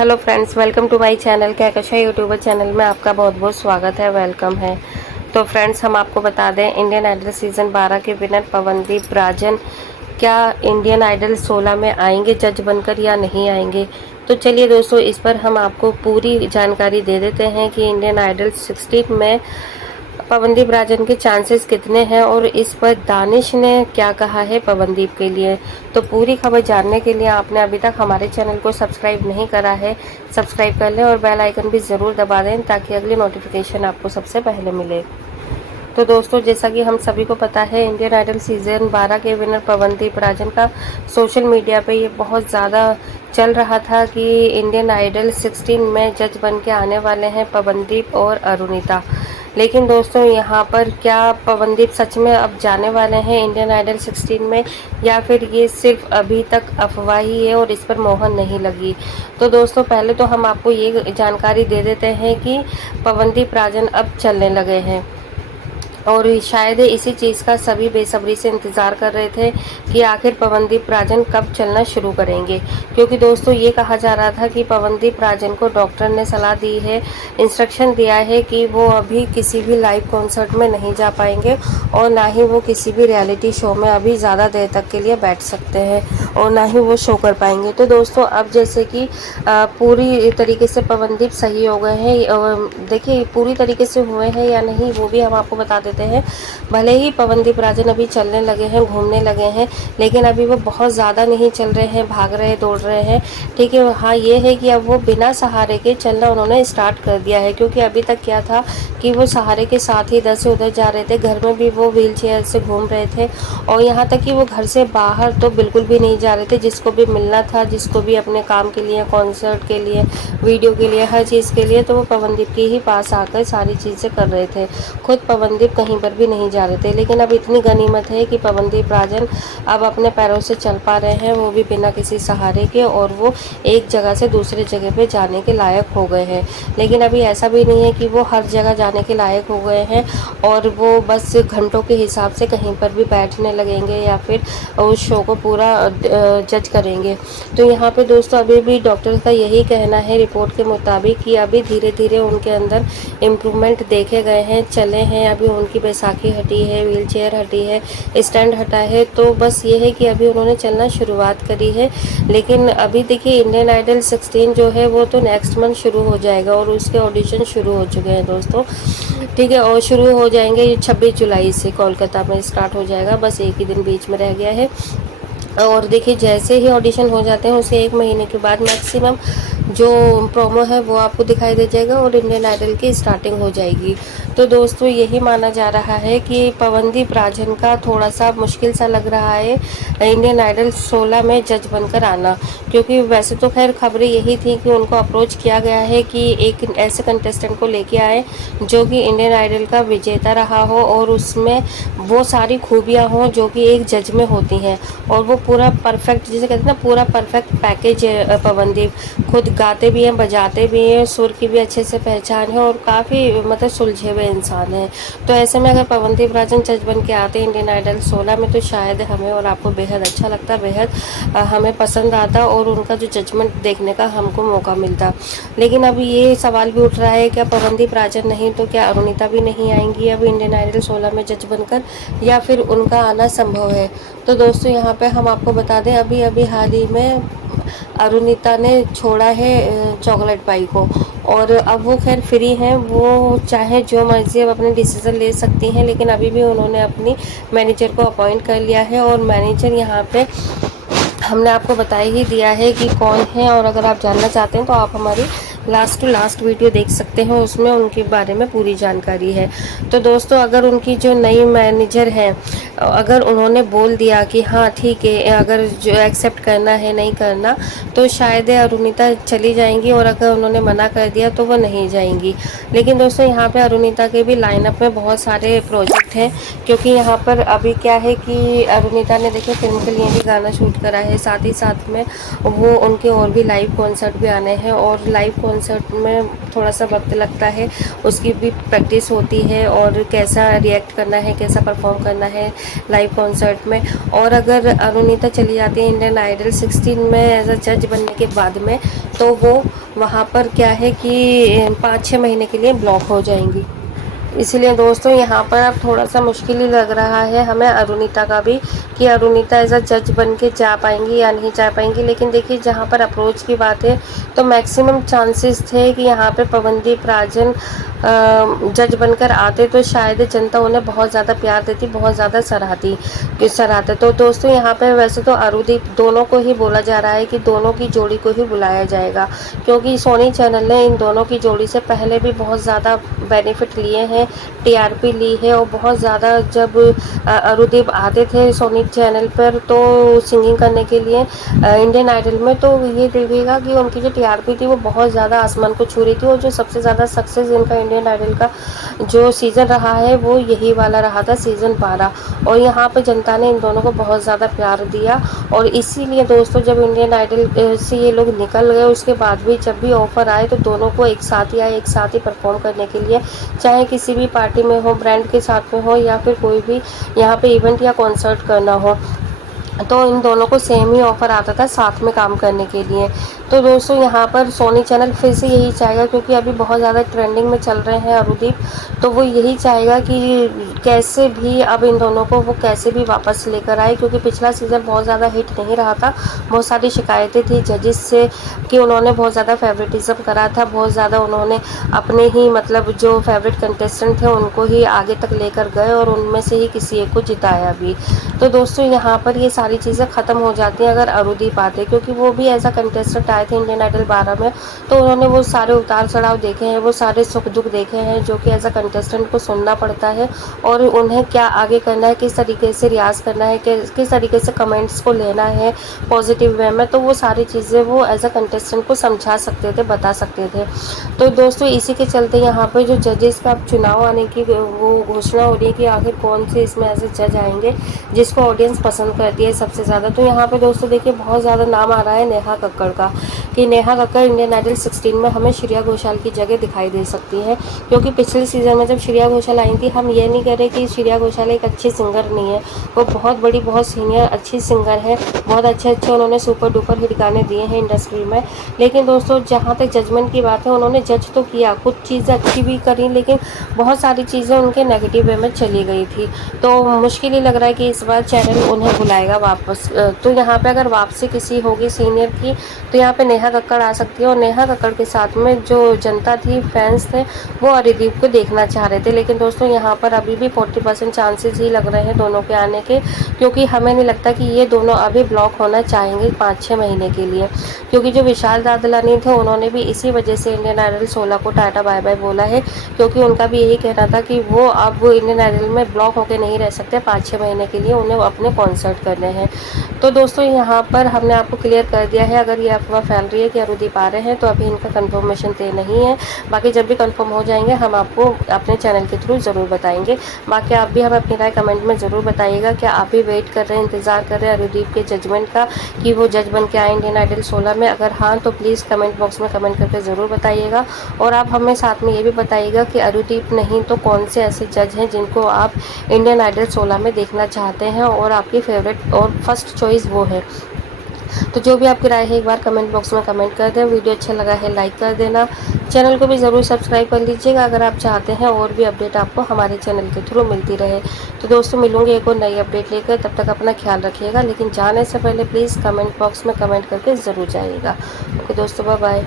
Hello friends, welcome to my channel Kahkasha YouTuber channel में आपका बहुत बहुत स्वागत है, वेलकम है। तो फ्रेंड्स, हम आपको बता दें, इंडियन आइडल सीज़न 12 के विनर पवनदीप राजन क्या इंडियन आइडल 16 में आएंगे जज बनकर या नहीं आएंगे। तो चलिए दोस्तों, इस पर हम आपको पूरी जानकारी दे देते हैं कि इंडियन आइडल 16 में पवनदीप राजन के चांसेस कितने हैं और इस पर दानिश ने क्या कहा है पवनदीप के लिए। तो पूरी खबर जानने के लिए आपने अभी तक हमारे चैनल को सब्सक्राइब नहीं करा है, सब्सक्राइब कर लें और बेल आइकन भी ज़रूर दबा दें ताकि अगली नोटिफिकेशन आपको सबसे पहले मिले। तो दोस्तों, जैसा कि हम सभी को पता है, इंडियन आइडल सीज़न 12 के विनर पवनदीप राजन का सोशल मीडिया पे ये बहुत ज़्यादा चल रहा था कि इंडियन आइडल 16 में जज बन के आने वाले हैं पवनदीप और अरुणिता। लेकिन दोस्तों, यहाँ पर क्या पवनदीप सच में अब जाने वाले हैं इंडियन आइडल 16 में या फिर ये सिर्फ अभी तक अफवाह ही है और इस पर मोहर नहीं लगी। तो दोस्तों, पहले तो हम आपको ये जानकारी दे देते हैं कि पवनदीप राजन अब चलने लगे हैं और शायद इसी चीज़ का सभी बेसब्री से इंतज़ार कर रहे थे कि आखिर पवनदीप राजन कब चलना शुरू करेंगे। क्योंकि दोस्तों, ये कहा जा रहा था कि पवनदीप राजन को डॉक्टर ने सलाह दी है, इंस्ट्रक्शन दिया है कि वो अभी किसी भी लाइव कॉन्सर्ट में नहीं जा पाएंगे और ना ही वो किसी भी रियलिटी शो में अभी ज़्यादा देर तक के लिए बैठ सकते हैं और ना ही वो शो कर पाएंगे। तो दोस्तों, अब जैसे कि पूरी तरीके से पवनदीप सही हो गए हैं, देखिए पूरी तरीके से हुए हैं या नहीं वो भी हम आपको बता देते हैं। भले ही पवनदीप राजन अभी चलने लगे हैं, घूमने लगे हैं, लेकिन अभी वो बहुत ज़्यादा नहीं चल रहे हैं, भाग रहे दौड़ रहे हैं, ठीक है। हाँ, ये है कि अब वो बिना सहारे के चलना उन्होंने स्टार्ट कर दिया है। क्योंकि अभी तक क्या था कि वो सहारे के साथ ही इधर से उधर जा रहे थे, घर में भी वो व्हील चेयर से घूम रहे थे और यहाँ तक कि वो घर से बाहर तो बिल्कुल भी नहीं जा रहे थे। जिसको भी मिलना था, जिसको भी अपने काम के लिए, कॉन्सर्ट के लिए, वीडियो के लिए, हर चीज़ के लिए, तो वो पवनदीप के ही पास आकर सारी चीज़ें कर रहे थे। खुद पवनदीप कहीं पर भी नहीं जा रहे थे। लेकिन अब इतनी गनीमत है कि पवनदीप राजन अब अपने पैरों से चल पा रहे हैं, वो भी बिना किसी सहारे के, और वो एक जगह से दूसरी जगह पे जाने के लायक हो गए हैं। लेकिन अभी ऐसा भी नहीं है कि वो हर जगह जाने के लायक हो गए हैं और वो बस घंटों के हिसाब से कहीं पर भी बैठने लगेंगे या फिर उस शो को पूरा जज करेंगे। तो यहाँ पे दोस्तों, अभी भी डॉक्टर का यही कहना है रिपोर्ट के मुताबिक कि अभी धीरे धीरे उनके अंदर इम्प्रूवमेंट देखे गए हैं, चले हैं। अभी उनकी बैसाखी हटी है, व्हील चेयर हटी है, स्टैंड हटा है। तो बस ये है कि अभी उन्होंने चलना शुरुआत करी है। लेकिन अभी देखिए, इंडियन आइडल 16 जो है वो तो नेक्स्ट मंथ शुरू हो जाएगा और उसके ऑडिशन शुरू हो चुके हैं दोस्तों, ठीक है। और शुरू हो जाएंगे 26 जुलाई से कोलकाता में स्टार्ट हो जाएगा, बस एक ही दिन बीच में रह गया है। और देखिए, जैसे ही ऑडिशन हो जाते हैं उसके एक महीने के बाद मैक्सिमम जो प्रोमो है वो आपको दिखाई दे जाएगा और इंडियन आइडल की स्टार्टिंग हो जाएगी। तो दोस्तों, यही माना जा रहा है कि पवनदीप राजन का थोड़ा सा मुश्किल सा लग रहा है इंडियन आइडल 16 में जज बनकर आना। क्योंकि वैसे तो खैर खबरें यही थी कि उनको अप्रोच किया गया है कि एक ऐसे कंटेस्टेंट को लेके आए जो कि इंडियन आइडल का विजेता रहा हो और उसमें वो सारी खूबियाँ हों जो कि एक जज में होती हैं और वो पूरा परफेक्ट, जिसे कहते हैं ना, पूरा परफेक्ट पैकेज है। पवनदीप खुद गाते भी हैं, बजाते भी हैं, सुर की भी अच्छे से पहचान है और काफ़ी मतलब सुलझे हुए इंसान हैं। तो ऐसे में अगर पवनदीप राजन जज बन के आते इंडियन आइडल 16 में तो शायद हमें और आपको बेहद अच्छा लगता, बेहद हमें पसंद आता और उनका जो जजमेंट देखने का हमको मौका मिलता। लेकिन अब ये सवाल भी उठ रहा है, क्या पवनदीप राजन नहीं तो क्या अरुणिता भी नहीं आएंगी अब इंडियन आइडल 16 में जज बनकर, या फिर उनका आना संभव है। तो दोस्तों, यहाँ पे हम आपको बता दें, अभी अभी हाल ही में अरुणिता ने छोड़ा है चॉकलेट पाई को और अब वो खैर फ्री हैं, वो चाहे जो मर्जी अब अपने डिसीज़न ले सकती हैं। लेकिन अभी भी उन्होंने अपनी मैनेजर को अपॉइंट कर लिया है और मैनेजर यहाँ पे हमने आपको बता ही दिया है कि कौन है। और अगर आप जानना चाहते हैं तो आप हमारी लास्ट टू लास्ट वीडियो देख सकते हैं, उसमें उनके बारे में पूरी जानकारी है। तो दोस्तों, अगर उनकी जो नई मैनेजर है, अगर उन्होंने बोल दिया कि हाँ ठीक है, अगर जो एक्सेप्ट करना है नहीं करना, तो शायद अरुणिता चली जाएंगी और अगर उन्होंने मना कर दिया तो वो नहीं जाएंगी। लेकिन दोस्तों, यहाँ पे अरुणिता के भी लाइनअप में बहुत सारे प्रोजेक्ट हैं। क्योंकि यहाँ पर अभी क्या है कि अरुणिता ने देखिए फिल्म के लिए भी गाना शूट करा है, साथ ही साथ में वो उनके और भी लाइव कॉन्सर्ट भी आने हैं और लाइव कॉन्सर्ट में थोड़ा सा वक्त लगता है, उसकी भी प्रैक्टिस होती है और कैसा रिएक्ट करना है, कैसा परफॉर्म करना है लाइव कॉन्सर्ट में। और अगर अरुणिता चली जाती है इंडियन आइडल 16 में एज अ जज बनने के बाद में, तो वो वहाँ पर क्या है कि 5-6 महीने के लिए ब्लॉक हो जाएंगी। इसलिए दोस्तों यहाँ पर अब थोड़ा सा मुश्किल ही लग रहा है हमें अरुणिता का भी, कि अरुणिता एज अ जज बन के जा पाएंगी या नहीं जा पाएंगी। लेकिन देखिए जहाँ पर अप्रोच की बात है तो मैक्सिमम चांसेस थे कि यहाँ पे पवनदीप राजन जज बनकर आते तो शायद जनता उन्हें बहुत ज़्यादा प्यार देती, बहुत ज़्यादा सराहते। तो दोस्तों यहाँ पे वैसे तो अरुदीप दोनों को ही बोला जा रहा है कि दोनों की जोड़ी को ही बुलाया जाएगा, क्योंकि सोनी चैनल ने इन दोनों की जोड़ी से पहले भी बहुत ज़्यादा बेनिफिट लिए हैं, टीआरपी ली है। और बहुत ज़्यादा जब अरुदीप आते थे सोनी चैनल पर तो सिंगिंग करने के लिए इंडियन आइडल में, तो ये देखिएगा कि उनकी जो टीआरपी थी वो बहुत ज़्यादा आसमान को छू रही थी। और जो सबसे ज़्यादा सक्सेस इनका इंडियन आइडल का जो सीज़न रहा है वो यही वाला रहा था, सीज़न 12। और यहाँ पे जनता ने इन दोनों को बहुत ज़्यादा प्यार दिया। और इसीलिए दोस्तों जब इंडियन आइडल से ये लोग निकल गए, उसके बाद भी जब भी ऑफ़र आए तो दोनों को एक साथ ही आए, एक साथ ही परफॉर्म करने के लिए, चाहे किसी भी पार्टी में हो, ब्रांड के साथ में हो, या फिर कोई भी यहाँ पे इवेंट या कॉन्सर्ट करना हो, तो इन दोनों को सेम ही ऑफ़र आता था साथ में काम करने के लिए। तो दोस्तों यहाँ पर सोनी चैनल फिर से यही चाहेगा, क्योंकि अभी बहुत ज़्यादा ट्रेंडिंग में चल रहे हैं अरुदीप, तो वो यही चाहेगा कि कैसे भी अब इन दोनों को वो कैसे भी वापस लेकर आए, क्योंकि पिछला सीज़न बहुत ज़्यादा हिट नहीं रहा था। बहुत सारी शिकायतें थी जजेस से कि उन्होंने बहुत ज़्यादा फेवरेटिज्म करा था, बहुत ज़्यादा उन्होंने अपने ही मतलब जो फेवरेट कंटेस्टेंट थे उनको ही आगे तक लेकर गए और उनमें से ही किसी एक को जिताया भी। तो दोस्तों यहाँ पर ये सारी चीज़ें ख़त्म हो जाती हैं अगर अरुदीप आते, क्योंकि वो भी एज अ कंटेस्टेंट आए थे इंडियन आइडल 12 में, तो उन्होंने वो सारे उतार चढ़ाव देखे हैं, वो सारे सुख दुख देखे हैं जो कि एज अ कंटेस्टेंट को सुनना पड़ता है। और उन्हें क्या आगे करना है, किस तरीके से रियाज़ करना है, किस तरीके से कमेंट्स को लेना है पॉजिटिव वे में, तो वो सारी चीज़ें वो एज अ कंटेस्टेंट को समझा सकते थे, बता सकते थे। तो दोस्तों इसी के चलते यहाँ पर जो जजेस का चुनाव आने की वो घोषणा हो रही है कि आखिर कौन से इसमें एज ए जज आएंगे जिसको ऑडियंस पसंद करती है सबसे ज़्यादा। तो यहाँ पे दोस्तों देखिए बहुत ज़्यादा नाम आ रहा है नेहा कक्कड़ का, कि नेहा कक्कड़ इंडियन आइडल 16 में हमें श्रेया घोषाल की जगह दिखाई दे सकती है। क्योंकि पिछले सीज़न में जब श्रेया घोषाल आई थी, हम ये नहीं कह रहे कि श्रेया घोषाल एक अच्छी सिंगर नहीं है, वो बहुत बड़ी, बहुत सीनियर अच्छी सिंगर है, बहुत अच्छे उन्होंने सुपर डुपर हिट गाने दिए हैं इंडस्ट्री में। लेकिन दोस्तों जहाँ तक जजमेंट की बात है, उन्होंने जज तो किया, कुछ चीज़ें अच्छी भी करी, लेकिन बहुत सारी चीज़ें उनके नेगेटिव वे में चली गई थी। तो मुश्किल ही लग रहा है कि इस बार चैनल उन्हें बुलाएगा वापस। तो यहाँ पे अगर वापसी किसी होगी सीनियर की, तो यहाँ पे नेहा कक्कड़ आ सकती है। और नेहा कक्कड़ के साथ में जो जनता थी, फैंस थे, वो अरिदीप को देखना चाह रहे थे। लेकिन दोस्तों यहाँ पर अभी भी 40% चांसेस ही लग रहे हैं दोनों के आने के, क्योंकि हमें नहीं लगता कि ये दोनों अभी ब्लॉक होना चाहेंगे 5-6 महीने के लिए। क्योंकि जो विशाल दादलानी थे, उन्होंने भी इसी वजह से इंडियन आइडल 16 को टाटा बाय बाय बोला है, क्योंकि उनका भी यही कहना था कि वो अब इंडियन आइडल में ब्लॉक होकर नहीं रह सकते, 5-6 महीने के लिए उन्हें अपने कॉन्सर्ट करने हैं। तो दोस्तों यहाँ पर हमने आपको क्लियर कर दिया है। अगर ये अफवाह फैल रही है कि अरुदीप आ रहे हैं, तो अभी इनका कंफर्मेशन तय नहीं है। बाकी जब भी कंफर्म हो जाएंगे हम आपको अपने चैनल के थ्रू ज़रूर बताएंगे। बाकी आप भी हमें अपनी राय कमेंट में ज़रूर बताइएगा। क्या आप भी वेट कर रहे हैं, इंतज़ार कर रहे हैं अरुदीप के जजमेंट का, कि वो जज बन के आए इंडियन आइडल 16 में? अगर हाँ तो प्लीज़ कमेंट बॉक्स में कमेंट करके ज़रूर बताइएगा। और आप हमें साथ में ये भी बताइएगा कि अरुदीप नहीं तो कौन से ऐसे जज हैं जिनको आप इंडियन आइडल 16 में देखना चाहते हैं और आपकी फेवरेट और फर्स्ट चॉइस वो है। तो जो भी आपकी राय है एक बार कमेंट बॉक्स में कमेंट कर दें। वीडियो अच्छा लगा है लाइक कर देना, चैनल को भी ज़रूर सब्सक्राइब कर लीजिएगा अगर आप चाहते हैं और भी अपडेट आपको हमारे चैनल के थ्रू मिलती रहे। तो दोस्तों मिलूंगे एक और नई अपडेट लेकर, तब तक अपना ख्याल रखिएगा। लेकिन जाने से पहले प्लीज़ कमेंट बॉक्स में कमेंट करके ज़रूर जाइएगा। ओके दोस्तों, बाय बाय।